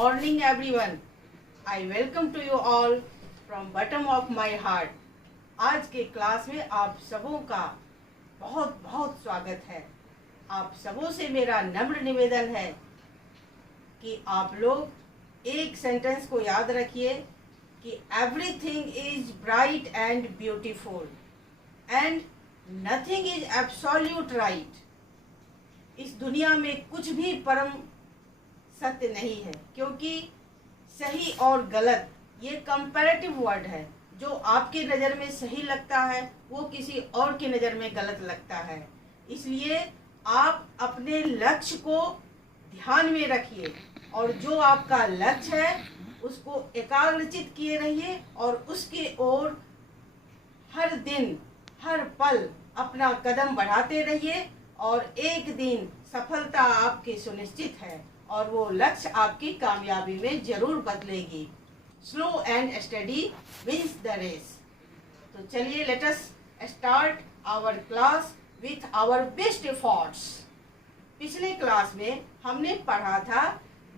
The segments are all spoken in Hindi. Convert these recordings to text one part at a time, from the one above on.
morning everyone. I welcome to you all from bottom of my heart. आज के क्लास में आप सबों का बहुत बहुत स्वागत है। आप सबों से मेरा नम्र निवेदन है कि आप लोग एक सेंटेंस को याद रखिए कि everything is bright and beautiful and nothing is absolute right. इस दुनिया में कुछ भी परम सत्य नहीं है, क्योंकि सही और गलत ये कंपैरेटिव वर्ड है। जो आपकी नज़र में सही लगता है वो किसी और की नज़र में गलत लगता है। इसलिए आप अपने लक्ष्य को ध्यान में रखिए और जो आपका लक्ष्य है उसको एकाग्रचित किए रहिए और उसके ओर हर दिन हर पल अपना कदम बढ़ाते रहिए और एक दिन सफलता आपकी सुनिश्चित है और वो लक्ष्य आपकी कामयाबी में जरूर बदलेगी। Slow and steady wins the race. तो चलिए let us start our class with our best efforts. पिछले क्लास में हमने पढ़ा था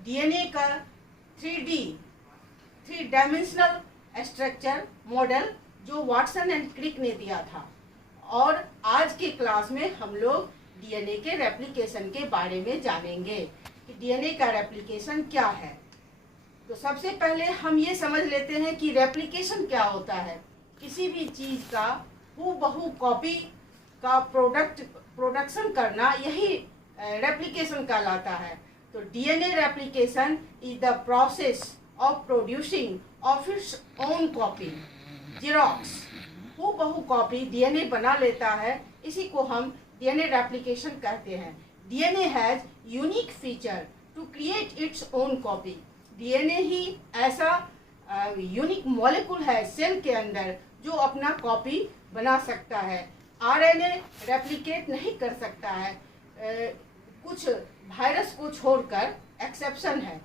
डीएनए का 3 डायमेंशनल स्ट्रक्चर मॉडल जो वाटसन एंड क्रिक ने दिया था, और आज के क्लास में हम लोग डीएनए के रेप्लिकेशन के बारे में जानेंगे कि डीएनए का रेप्लिकेशन क्या है। तो सबसे पहले हम ये समझ लेते हैं कि रेप्लिकेशन क्या होता है। किसी भी चीज़ का हूबहू कॉपी का प्रोडक्शन करना, यही रेप्लिकेशन कहलाता है। तो DNA replication is the process of producing of its own copy. Xerox हूबहू कॉपी डीएनए बना लेता है, इसी को हम डीएनए रेप्लिकेशन कहते हैं। DNA has unique feature to create its own copy. DNA ही ऐसा यूनिक मॉलिक्यूल है सेल के अंदर जो अपना कॉपी बना सकता है। आरएनए रेप्लिकेट नहीं कर सकता है, कुछ वायरस को छोड़कर एक्सेप्शन है,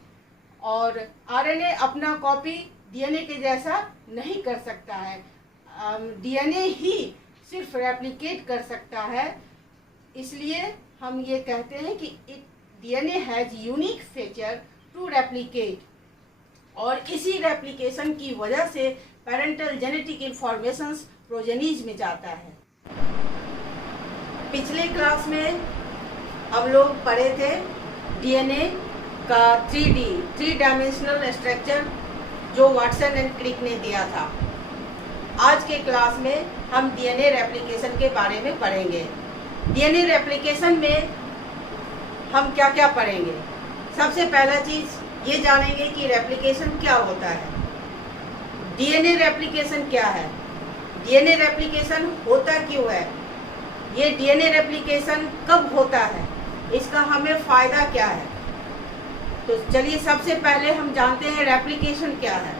और आरएनए अपना कॉपी डीएनए के जैसा नहीं कर सकता है। डीएनए ही सिर्फ रेप्लिकेट कर सकता है। इसलिए हम ये कहते हैं कि DNA has unique feature to replicate, और इसी रेप्लिकेशन की वजह से पेरेंटल जेनेटिक इंफॉर्मेशंस प्रोजेनीज में जाता है। पिछले क्लास में हम लोग पढ़े थे डीएनए का 3 डायमेंशनल स्ट्रक्चर जो वाटसन एंड क्रिक ने दिया था। आज के क्लास में हम डीएनए रेप्लिकेशन के बारे में पढ़ेंगे। डीएनए रेप्लिकेशन में हम क्या क्या पढ़ेंगे। सबसे पहला चीज़ ये जानेंगे कि रेप्लिकेशन क्या होता है। डीएनए रेप्लिकेशन क्या है, डीएनए रेप्लिकेशन होता क्यों है, ये डीएनए रेप्लिकेशन कब होता है, इसका हमें फ़ायदा क्या है। तो चलिए सबसे पहले हम जानते हैं रेप्लिकेशन क्या है।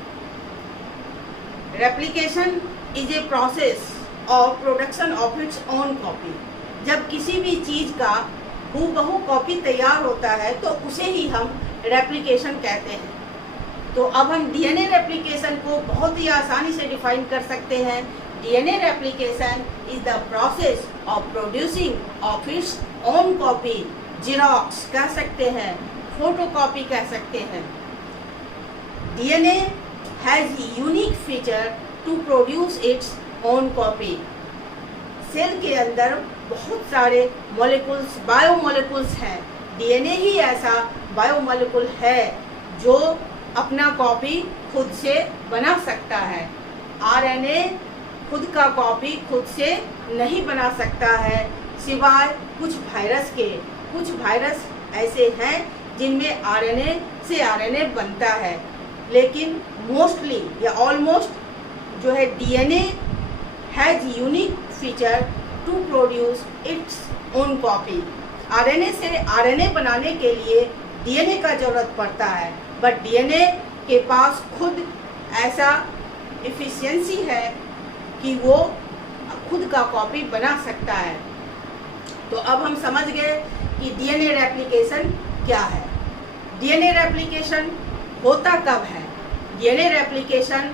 Replication is a process of production of its own copy. जब किसी भी चीज़ का हूबहू कॉपी तैयार होता है तो उसे ही हम रेप्लिकेशन कहते हैं। तो अब हम डीएनए रेप्लिकेशन को बहुत ही आसानी से डिफाइन कर सकते हैं। DNA replication is the process of producing of its own copy. Xerox कह सकते हैं, फोटोकॉपी कह सकते हैं। DNA has unique feature to produce its own copy. Cell के अंदर बहुत सारे मॉलिक्यूल्स, बायोमॉलिक्यूल्स हैं। डीएनए ही ऐसा बायोमॉलिक्यूल है जो अपना कॉपी खुद से बना सकता है। आरएनए खुद का कॉपी खुद से नहीं बना सकता है, सिवाय कुछ वायरस के। कुछ वायरस ऐसे हैं जिनमें आरएनए से आरएनए बनता है, लेकिन मोस्टली या ऑलमोस्ट जो है DNA has unique feature to produce its own copy. RNA से आरएनए बनाने के लिए डीएनए का जरूरत पड़ता है, बट डीएनए के पास खुद ऐसा एफिशिएंसी है कि वो खुद का कॉपी बना सकता है। तो अब हम समझ गए कि डीएनए रेप्लिकेशन क्या है। डीएनए रेप्लिकेशन होता कब है। डीएनए रेप्लिकेशन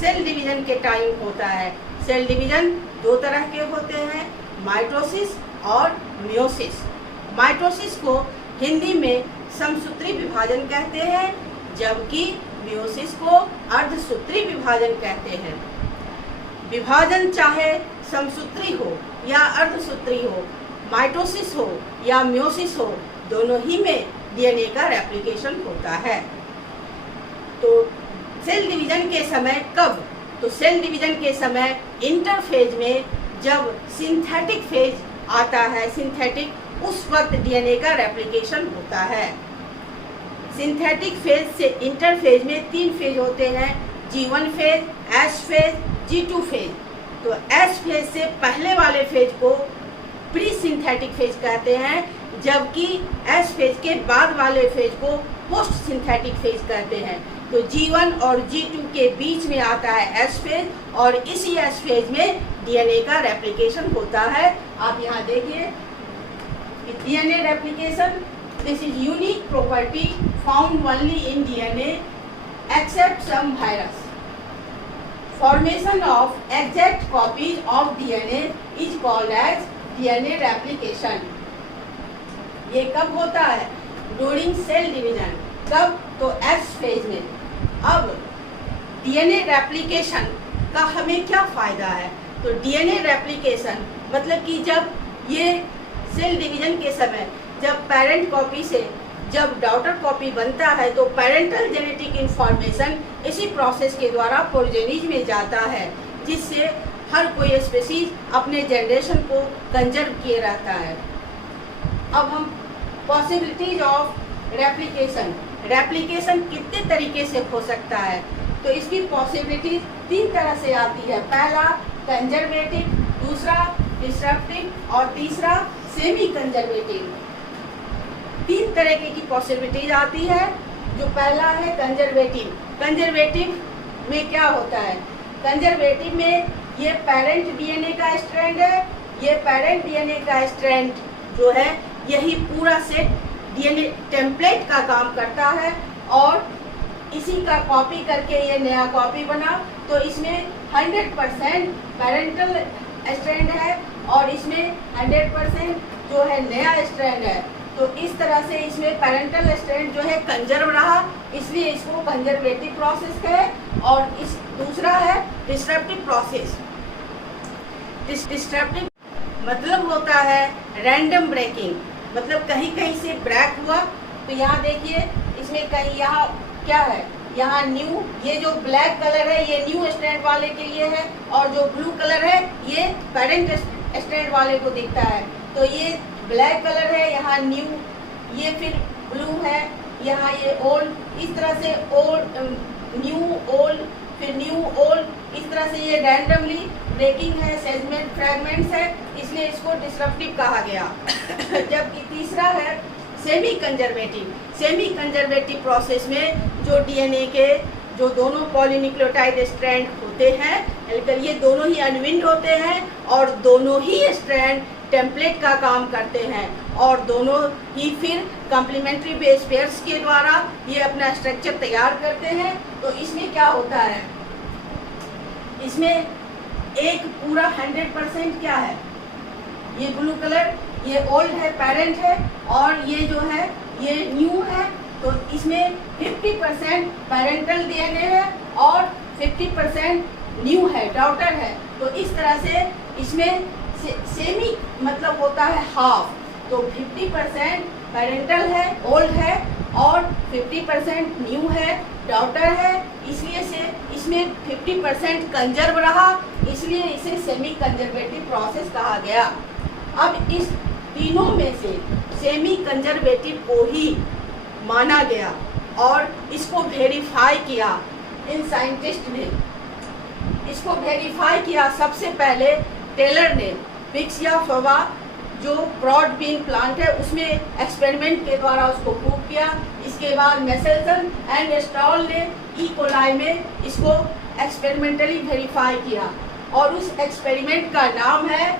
सेल डिवीजन के टाइम होता है। सेल डिवीजन 2 तरह के होते हैं, माइटोसिस और मियोसिस। माइटोसिस को हिंदी में समसूत्री विभाजन कहते हैं, जबकि मियोसिस को अर्धसूत्री विभाजन कहते हैं। विभाजन चाहे समसूत्री हो या अर्धसूत्री हो, माइटोसिस हो या मियोसिस हो, दोनों ही में डीएनए का रेप्लिकेशन होता है। तो सेल डिवीजन के समय कब? तो सेल डिवीजन के समय इंटरफेज में जब सिंथेटिक फेज आता है, सिंथेटिक, उस वक्त डीएनए का रेप्लिकेशन होता है। सिंथेटिक फेज से इंटरफेज में 3 फेज होते हैं, G1 phase, S phase, G2 phase. तो S फेज से पहले वाले फेज को प्री सिंथेटिक फेज कहते हैं, जबकि S फेज के बाद वाले फेज को पोस्ट सिंथेटिक फेज कहते हैं। तो G1 और G2 के बीच में आता है S फेज और इसी S फेज में डीएनए का रेप्लिकेशन होता है। आप यहाँ देखिए DNA replication, this is unique property found only in DNA except some virus. Formation of exact copies of DNA is called as DNA replication. ये कब होता है? During cell division. कब? तो एस फेज में। अब डीएनए रेप्लिकेशन का हमें क्या फायदा है? तो डीएनए रेप्लिकेशन मतलब कि जब ये सेल डिवीजन के समय जब पेरेंट कॉपी से जब डॉटर कॉपी बनता है तो पेरेंटल जेनेटिक इंफॉर्मेशन इसी प्रोसेस के द्वारा प्रोजेनिज में जाता है, जिससे हर कोई स्पीशीज अपने जनरेशन को कंजर्व किए रहता है। अब हम पॉसिबिलिटीज ऑफ रेप्लिकेशन, रेप्लिकेशन कितने तरीके से हो सकता है? तो इसकी पॉसिबिलिटीज 3 तरह से आती है। पहला कंजर्वेटिव, दूसरा डिस्ट्रक्टिव और तीसरा सेमी कंजर्वेटिव। 3 तरह की पॉसिबिलिटीज आती है। जो पहला है कंजर्वेटिव। कंजर्वेटिव में क्या होता है? कंजर्वेटिव में ये पेरेंट डीएनए का स्ट्रैंड है, ये पेरेंट डीएनए का स्ट्रैंड जो है यही पूरा सेट डीएनए टेम्पलेट का काम करता है और इसी का कॉपी करके ये नया कॉपी बना। तो इसमें 100% पेरेंटल स्ट्रैंड है और इसमें 100% जो है नया स्ट्रैंड है। तो इस तरह से इसमें पेरेंटल स्ट्रैंड जो है कंजर्व रहा, इसलिए इसको कंजर्वेटिव प्रोसेस है। और इस दूसरा है डिस्ट्रप्टिव प्रोसेस। डिस्ट्रप्टिव मतलब होता है रैंडम ब्रेकिंग, मतलब कहीं कहीं से ब्रेक हुआ। तो यहाँ देखिए इसमें कहीं यहाँ क्या है, यहाँ न्यू, ये जो ब्लैक कलर है ये न्यू स्ट्रैंड वाले के लिए है और जो ब्लू कलर है ये पेरेंट स्ट्रैंड वाले को दिखता है। तो ये ब्लैक कलर है, यहाँ न्यू, ये फिर ब्लू है, यहाँ ये ओल्ड, इस तरह से ओल्ड न्यू ओल्ड फिर न्यू ओल्ड, इस तरह से ये रैंडमली ब्रेकिंग है, सेगमेंट फ्रैगमेंट्स है, इसलिए इसको डिस्ट्रप्टिव कहा गया। जबकि तीसरा है semi conservative. Semi conservative process में जो डीएनए के जो दोनों पॉलीन्यूक्लियोटाइड स्ट्रैंड होते हैं, ये दोनों ही अनविंड होते हैं और दोनों ही स्ट्रैंड टेम्पलेट का काम करते हैं और दोनों ही फिर कॉम्प्लीमेंट्री बेस पेयर्स के द्वारा ये अपना स्ट्रक्चर तैयार करते हैं। तो इसमें क्या होता है, इसमें एक पूरा 100% क्या है, ये ब्लू कलर ये ओल्ड है, पेरेंट है, और ये जो है ये न्यू है। तो इसमें 50% पेरेंटल डीएनए है और 50% न्यू है, डॉटर है। तो इस तरह से इसमें सेमी मतलब होता है हाफ। तो 50% पेरेंटल है, ओल्ड है, और 50% न्यू है, डॉटर है, इसलिए से इसमें 50% कंजर्व रहा, इसलिए इसे सेमी कंजर्वेटिव प्रोसेस कहा गया। अब इस तीनों में से सेमी कंजर्वेटिव को ही माना गया और इसको वेरीफाई किया इन साइंटिस्ट ने। इसको वेरीफाई किया सबसे पहले टेलर ने, पिक्सिया फवा जो ब्रॉड बीन प्लांट है उसमें एक्सपेरिमेंट के द्वारा उसको प्रूव किया। इसके बाद मेसेल्सन एंड स्टॉल ने ई कोलाई में इसको एक्सपेरिमेंटली वेरीफाई किया और उस एक्सपेरिमेंट का नाम है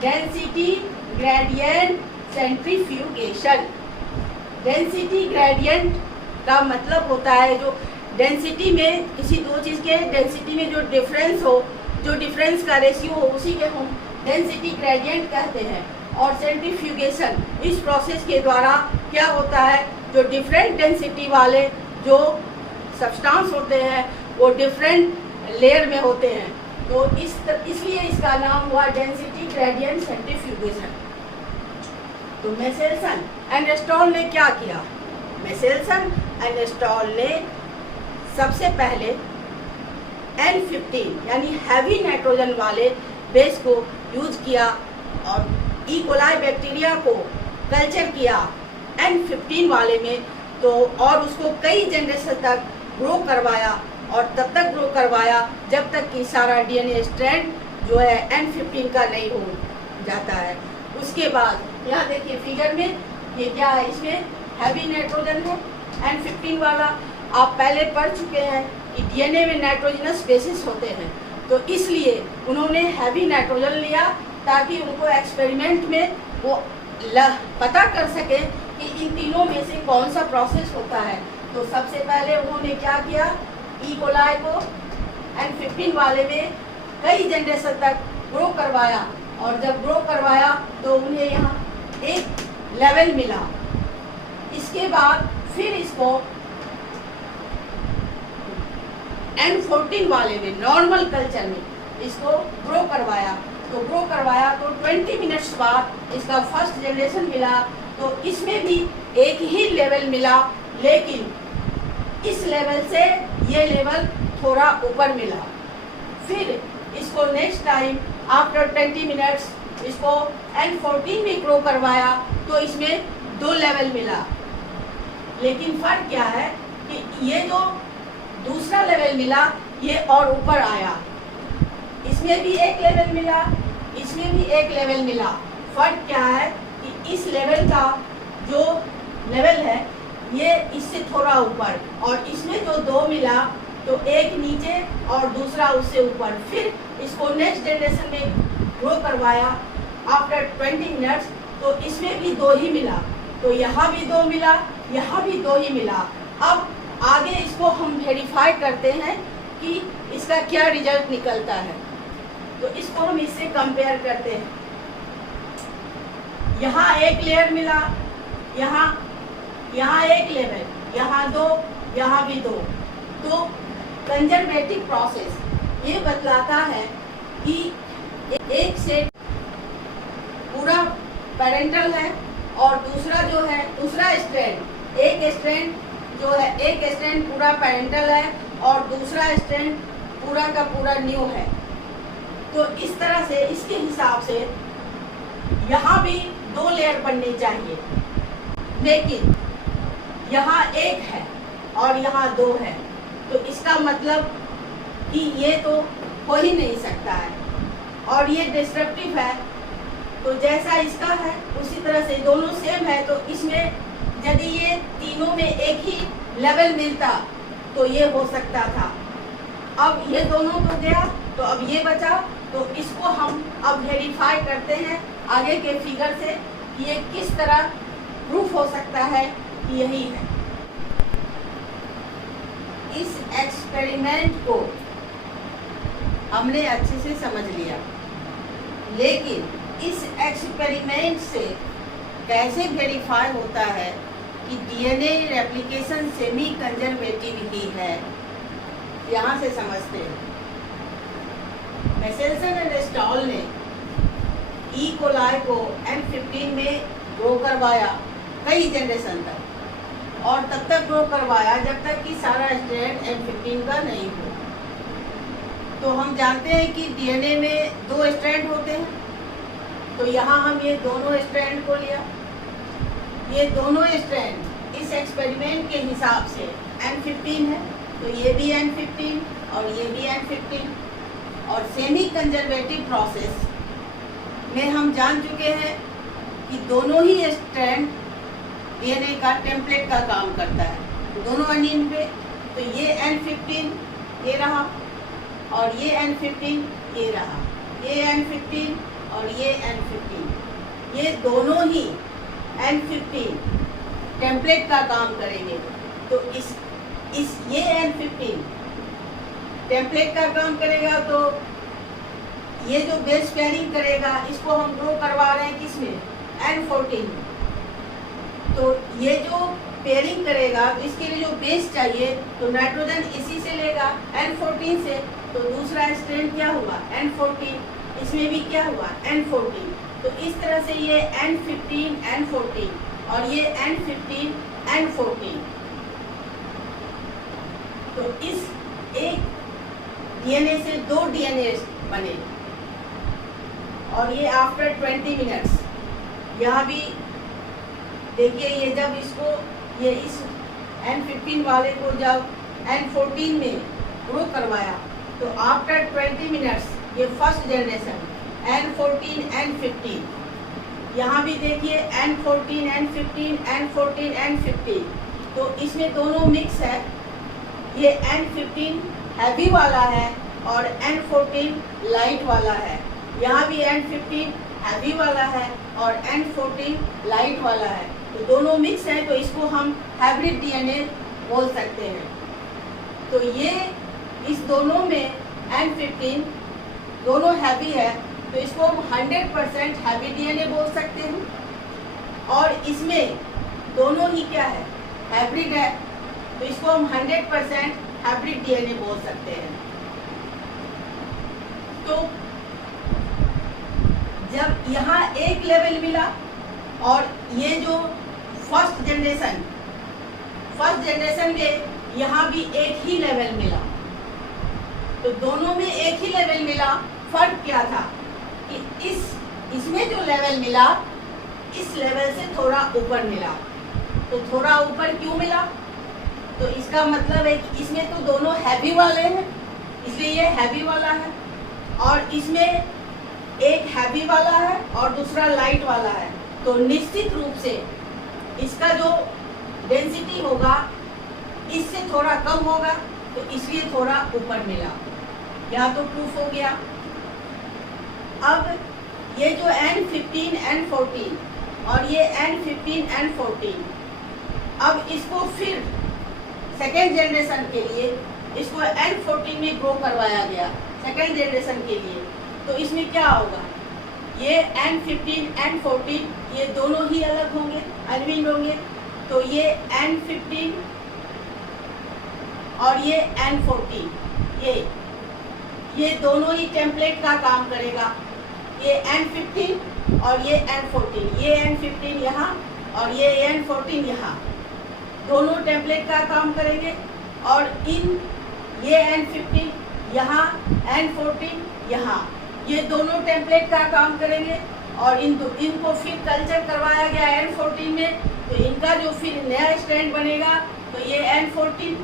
density gradient centrifugation. Density gradient का मतलब होता है जो डेंसिटी में किसी दो चीज़ के डेंसिटी में जो डिफरेंस हो, जो डिफरेंस का रेशियो हो, उसी के हम डेंसिटी ग्रेडियंट कहते हैं। और सेंट्रीफ्यूगेशन इस प्रोसेस के द्वारा क्या होता है, जो डिफरेंट डेंसिटी वाले जो सब्सटेंस होते हैं वो डिफरेंट लेयर में होते हैं। तो इसलिए इसका नाम हुआ डेंसिटी ग्रेडियंट सेंट्रीफ्यूगेशन। तो मेसेल्सन एंड स्टॉल ने क्या किया? मेसेल्सन एंड स्टॉल ने सबसे पहले N15 यानी हैवी नाइट्रोजन वाले बेस को यूज किया और ई कोलाई बैक्टीरिया को कल्चर किया N15 वाले में, तो और उसको कई जनरेशन तक ग्रो करवाया और तब तक ग्रो करवाया जब तक कि सारा डीएनए स्ट्रैंड जो है N15 का नहीं हो जाता है। उसके बाद यहाँ देखिए फिगर में ये क्या है, इसमें हैवी नाइट्रोजन है N15 वाला। आप पहले पढ़ चुके हैं कि डीएनए में नाइट्रोजनस बेसिस होते हैं, तो इसलिए उन्होंने हैवी नाइट्रोजन लिया ताकि उनको एक्सपेरिमेंट में वो पता कर सके कि इन तीनों में से कौन सा प्रोसेस होता है। तो सबसे पहले उन्होंने क्या किया, ई कोलाई को N15 वाले में कई जनरेशन तक ग्रो करवाया और जब ग्रो करवाया तो उन्हें यहाँ एक लेवल मिला। इसके बाद फिर इसको N14 वाले में नॉर्मल कल्चर में इसको ग्रो करवाया। तो ग्रो करवाया तो 20 मिनट्स बाद इसका फर्स्ट जनरेशन मिला। तो इसमें भी एक ही लेवल मिला, लेकिन इस लेवल से ये लेवल थोड़ा ऊपर मिला। फिर इसको नेक्स्ट टाइम आफ्टर 20 मिनट्स इसको N14 में ग्रो करवाया तो इसमें 2 लेवल मिला। लेकिन फर्क क्या है कि ये जो दूसरा लेवल मिला ये और ऊपर आया, इसमें भी एक लेवल मिला, इसमें भी एक लेवल मिला। फर्क क्या है कि इस लेवल का जो लेवल है ये इससे थोड़ा ऊपर, और इसमें जो 2 मिला तो एक नीचे और दूसरा उससे ऊपर। फिर इसको नेक्स्ट जनरेशन में ग्रो करवाया आफ्टर 20 मिनट्स तो इसमें भी 2 ही मिला। तो यहाँ भी 2 मिला, यहाँ भी 2 ही मिला। अब आगे इसको हम वेरीफाई करते हैं कि इसका क्या रिजल्ट निकलता है। तो इसको हम इससे कंपेयर करते हैं। यहाँ एक लेयर मिला, यहाँ एक लेवल, यहाँ 2, यहाँ भी 2। तो कंजर्वेटिव प्रोसेस ये बतलाता है कि एक सेट पूरा पेरेंटल है और दूसरा जो है दूसरा स्ट्रैंड, एक स्ट्रैंड पूरा पेरेंटल है और दूसरा स्ट्रैंड पूरा का पूरा न्यू है। तो इस तरह से इसके हिसाब से यहाँ भी 2 लेयर बननी चाहिए, लेकिन यहाँ 1 है और यहाँ 2 है। तो इसका मतलब कि ये तो हो ही नहीं सकता है और ये डिस्ट्रक्टिव है। तो जैसा इसका है उसी तरह से दोनों सेम है। तो इसमें यदि ये तीनों में एक ही लेवल मिलता तो ये हो सकता था। अब ये दोनों तो गया तो अब ये बचा। तो इसको हम अब वेरीफाई करते हैं आगे के फिगर से कि ये किस तरह प्रूफ हो सकता है कि यही है। इस एक्सपेरिमेंट को हमने अच्छे से समझ लिया, लेकिन इस एक्सपेरिमेंट से कैसे वेरीफाई होता है कि डीएनए रेप्लिकेशन सेमी कंजर्वेटिव ही है, यहाँ से समझते हैं। मेसेल्सन एंड स्टॉल ने ई कोलाई को N15 में ग्रो करवाया कई जनरेशन तक, और तब तक ग्रो करवाया जब तक कि सारा स्ट्रैंड N15 का नहीं हो। तो हम जानते हैं कि डीएनए में 2 स्ट्रैंड होते हैं। तो यहाँ हम ये दोनों स्ट्रैंड को लिया, ये दोनों स्ट्रैंड इस एक्सपेरिमेंट के हिसाब से N15 है, तो ये भी N15 और ये भी N15। और सेमी कंजर्वेटिव प्रोसेस में हम जान चुके हैं कि दोनों ही स्ट्रैंड डीएनए का टेम्पलेट का काम करता है दोनों अमीन पे। तो ये N15 ये रहा और ये N15 ये रहा, ये N15 और ये N15, ये दोनों ही N15 टेम्पलेट का काम करेंगे। तो इस ये N15 टेम्पलेट का काम करेगा। तो ये जो बेस पेयरिंग करेगा इसको हम ग्रो करवा रहे हैं किसमें, N14। तो ये जो पेयरिंग करेगा तो इसके लिए जो बेस चाहिए तो नाइट्रोजन इसी से लेगा N14 से, तो दूसरा स्ट्रैंड क्या हुआ N14, इसमें भी क्या हुआ N14। तो इस तरह से ये N15 N14 और ये N15 N14। तो इस एक डीएनए से 2 डीएनए बने और ये आफ्टर 20 मिनट्स। यहाँ भी देखिए ये जब इसको ये इस N15 वाले को जब N14 में ग्रो करवाया तो आफ्टर 20 मिनट्स ये फर्स्ट जनरेशन N14 N15। यहाँ भी देखिए N14 N15 N14 N15। तो इसमें दोनों मिक्स है, ये N15 हैवी वाला है और N14 लाइट वाला है। यहाँ भी N15 हैवी वाला है और N14 लाइट वाला है, तो दोनों मिक्स है, तो इसको हम हाइब्रिड डीएनए बोल सकते हैं। तो ये इस दोनों में N15 दोनों हैवी है, तो इसको हम 100% हैवी डीएनए बोल सकते हैं। और इसमें दोनों ही क्या है हाइब्रिड है, तो इसको हम 100% हाइब्रिड डीएनए बोल सकते हैं। तो जब यहाँ एक लेवल मिला और ये जो फर्स्ट जनरेशन में यहाँ भी एक ही लेवल मिला, तो दोनों में एक ही लेवल मिला। फर्क क्या था कि इसमें जो लेवल मिला इस लेवल से थोड़ा ऊपर मिला। तो थोड़ा ऊपर क्यों मिला, तो इसका मतलब है कि इसमें तो दोनों हैवी वाले हैं, इसलिए ये हैवी वाला है, और इसमें एक हैवी वाला है और दूसरा लाइट वाला है। तो निश्चित रूप से इसका जो डेंसिटी होगा इससे थोड़ा कम होगा, तो इसलिए थोड़ा ऊपर मिला। यहाँ तो प्रूफ हो गया। अब ये जो N15 N14 और ये N15 N14, अब इसको फिर सेकेंड जनरेशन के लिए इसको N14 में ग्रो करवाया गया सेकेंड जनरेशन के लिए। तो इसमें क्या होगा, ये N15 N14 ये दोनों ही अलग होंगे, अनविंड होंगे। तो ये N15 और ये N14 ये दोनों ही टेम्पलेट का काम करेगा। ये N15 और ये N14, ये N15 यहाँ और ये N14 यहाँ, दोनों टेम्पलेट का काम करेंगे। और ये N15 यहाँ N14 यहाँ, ये दोनों टेम्पलेट का काम करेंगे। और इनको फिर कल्चर करवाया गया N14 में, तो इनका जो फिर नया स्ट्रैंड बनेगा तो ये N14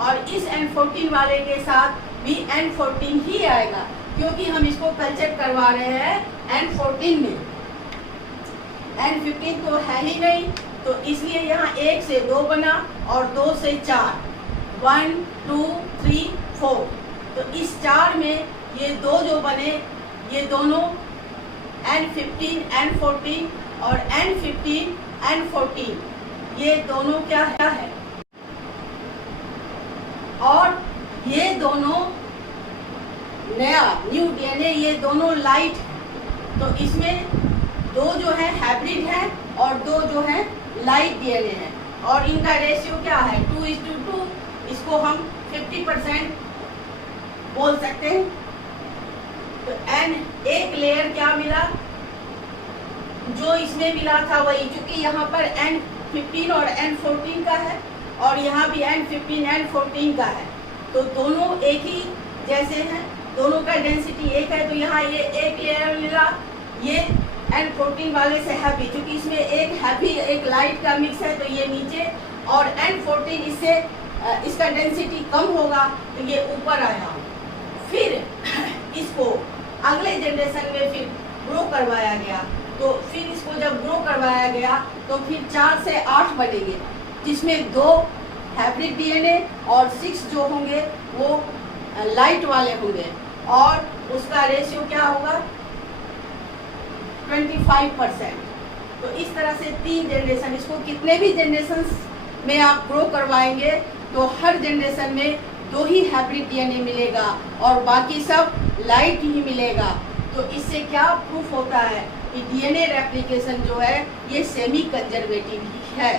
और इस N14 वाले के साथ भी N14 ही आएगा, क्योंकि हम इसको कल्चर करवा रहे हैं N14 में। N15 तो है ही नहीं, तो इसलिए यहाँ 1 से 2 बना और 2 से 4, 1 2 3 4। तो इस 4 में ये 2 जो बने ये दोनों N15 N14 और N15 N14 ये दोनों क्या है, और ये दोनों नया न्यू डीएनए ये दोनों लाइट। तो इसमें 2 जो है हाइब्रिड है और 2 जो है लाइट डीएनए है, और इनका रेशियो क्या है 2:2। इसको हम 50% बोल सकते हैं। तो एक लेयर क्या मिला, जो इसमें मिला था वही, क्योंकि यहाँ पर N15 और N14 का है और यहाँ भी N15 N14 का है, तो दोनों एक ही जैसे हैं, दोनों का डेंसिटी एक है। तो यहाँ ये एक लेयर मिला, ये N14 वाले से हैवी, क्योंकि इसमें एक हैवी एक लाइट का मिक्स है, तो ये नीचे, और N14 इससे इसका डेंसिटी कम होगा तो ये ऊपर आया। फिर इसको अगले जनरेशन में फिर ग्रो करवाया गया, तो फिर इसको जब ग्रो करवाया गया तो फिर 4 से 8 बनेंगे, जिसमें 2 हाइब्रिड डीएनए और 6 जो होंगे वो लाइट वाले होंगे, और उसका रेशियो क्या होगा 25%। तो इस तरह से 3 जनरेशन, इसको कितने भी जनरेशन में आप ग्रो करवाएंगे तो हर जनरेशन में 2 ही हाइब्रिड डीएनए मिलेगा और बाकी सब लाइट ही मिलेगा। तो इससे क्या प्रूफ होता है कि डीएनए रेप्लिकेशन जो है ये सेमी कंजर्वेटिव ही है।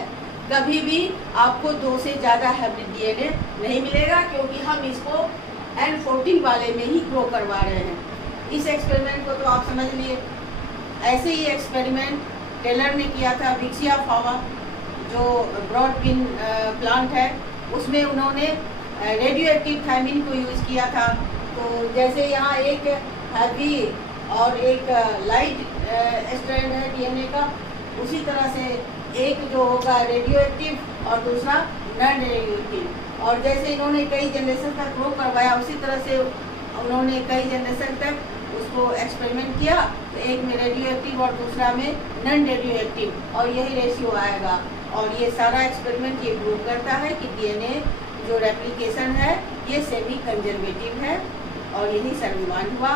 कभी भी आपको 2 से ज़्यादा हाइब्रिड डीएनए नहीं मिलेगा, क्योंकि हम इसको N14 वाले में ही ग्रो करवा रहे हैं। इस एक्सपेरिमेंट को तो आप समझ लिए। ऐसे ही एक्सपेरिमेंट टेलर ने किया था विक्सिया फावा, जो ब्रॉड पिन प्लांट है, उसमें उन्होंने रेडियो एक्टिव थायमिन को यूज़ किया था। तो जैसे यहाँ एक हैवी और एक लाइट स्ट्रैंड है डीएनए का, उसी तरह से एक जो होगा रेडियो एक्टिव और दूसरा नॉन रेडियो एक्टिव। और जैसे इन्होंने कई जनरेशन तक ग्रो करवाया, उसी तरह से उन्होंने कई जनरेशन तक उसको एक्सपेरिमेंट किया, तो एक में रेडियो एक्टिव और दूसरा में नॉन रेडियो एक्टिव, और यही रेशियो आएगा। और ये सारा एक्सपेरिमेंट ये प्रूव करता है कि डीएनए जो रेप्लिकेशन है ये सेमी कंजर्वेटिव है, और यही सर्वमान्य हुआ।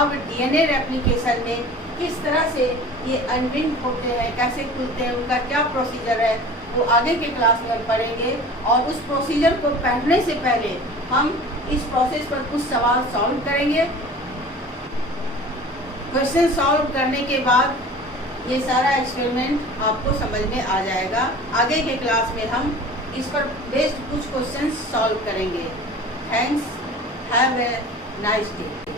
अब डीएनए रेप्लिकेशन में किस तरह से ये अनविंड होते हैं, कैसे खुलते हैं, उनका क्या प्रोसीजर है, वो आगे के क्लास में पढ़ेंगे। और उस प्रोसीजर को पढ़ने से पहले हम इस प्रोसेस पर कुछ सवाल सॉल्व करेंगे। क्वेश्चन सॉल्व करने के बाद ये सारा एक्सपेरिमेंट आपको समझ में आ जाएगा। आगे के क्लास में हम इस पर बेस्ड कुछ क्वेश्चन सॉल्व करेंगे। Thanks, have a nice day.